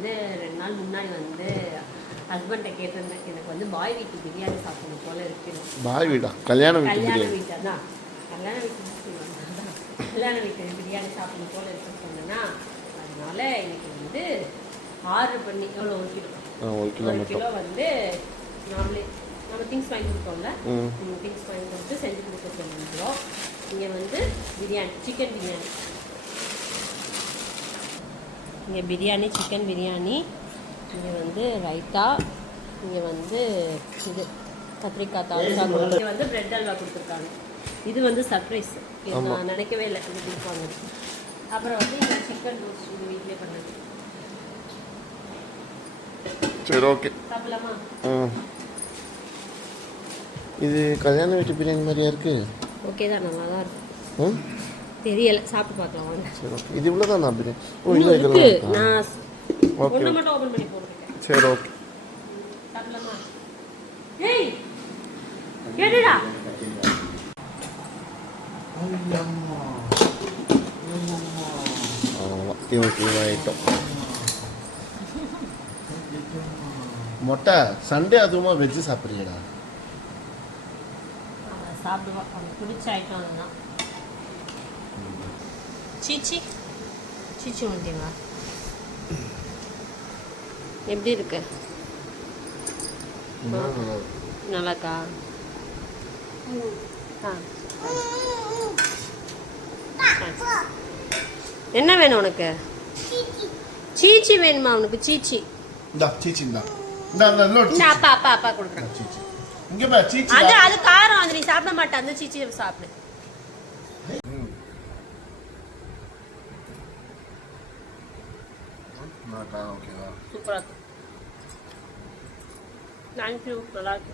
வந்து 2 நாள் முன்னாடி வந்து ஹஸ்பண்ட்டை கேட்டிருந்தேன், எனக்கு வந்து பாய் வீட்டு பிரியாணி சாப்பிடணும் போல இருக்குது. பாய் வீடா? கல்யாண வீட்டு கல்யாண பிரியாணி. வீட்டை தான் கல்யாண வீட்டு கல்யாண வீட்டு பிரியாணி சாப்பிடணும் போல இருக்குன்னு சொன்னேன்னா, அதனால எனக்கு வந்து ஆர்டர் பண்ணி எவ்வளோ 1 கிலோ 1 கிலோ வந்து நம்ம திங்ஸ் வாங்கி கொடுத்தோம்ல, திங்ஸ் வாங்கி கொடுத்து செஞ்சு கொடுக்க சொல்லியிருக்கிறோம். இங்கே வந்து பிரியாணி, சிக்கன் பிரியாணி, இங்கே பிரியாணி, சிக்கன் பிரியாணி, இங்கே வந்து ரைத்தா, இங்கே வந்து இது கத்திரிக்காய் தால்சா, இங்கே வந்து பிரெட் அல்வா கொடுத்துருக்காங்க. இது வந்து சர்ப்ரைஸ், நான் நினைக்கவே இல்லை இது கொடுப்பாங்க. அப்புறம் வந்து இங்கே சிக்கன் ரோஸ்ட் இது வீட்டிலே பண்ணது. சரி, ஓகே, சாப்பிடலாமா? இது கல்யாண வீட்டு பிரியாணி மாதிரியா இருக்கு? ஓகே தான், நல்லா தான் இருக்கும். தெரியலை, சாப்பிட்டு பார்க்கலாம் வாங்க. சரி, ஓகே. இது இவ்வளோ தான் பிரியாணி? ஓ, இல்லை இல்லை, இருக்கு. நான் ஓகே, ஒன்று மட்டும் ஓப்பன் பண்ணி போட்டுருக்கேன். சரி, ஓகே. சாப்பிடலாமா? ஏய் கேடுடா. ஐட்டம் மொட்டை சண்டே அதுவுமா வெஜ்ஜு சாப்பிட்றீங்கடா? சாப்பிடுவா, அவனுக்கு பிடிச்ச ஐட்டம் அதுதான். சீச்சி சீச்சி வந்துட்டீங்களா? எப்படி இருக்கு? நல்லாக்கா? என்ன வேணும் உனக்கு? சீச்சி வேணுமா உனக்கு? சீச்சி இந்தா, சீச்சி இந்தா. இந்த அப்பா அப்பா அப்பா கொடுக்குறேன். சீச்சி இங்க பா. சீச்சி அது காரம், அது நீ சாப்பிட மாட்டே. அந்த சீச்சி சாப்பிடு. ஓகேவா? சூப்பரா இருக்கு. தேங்க்யூ, நல்லா இருக்கு.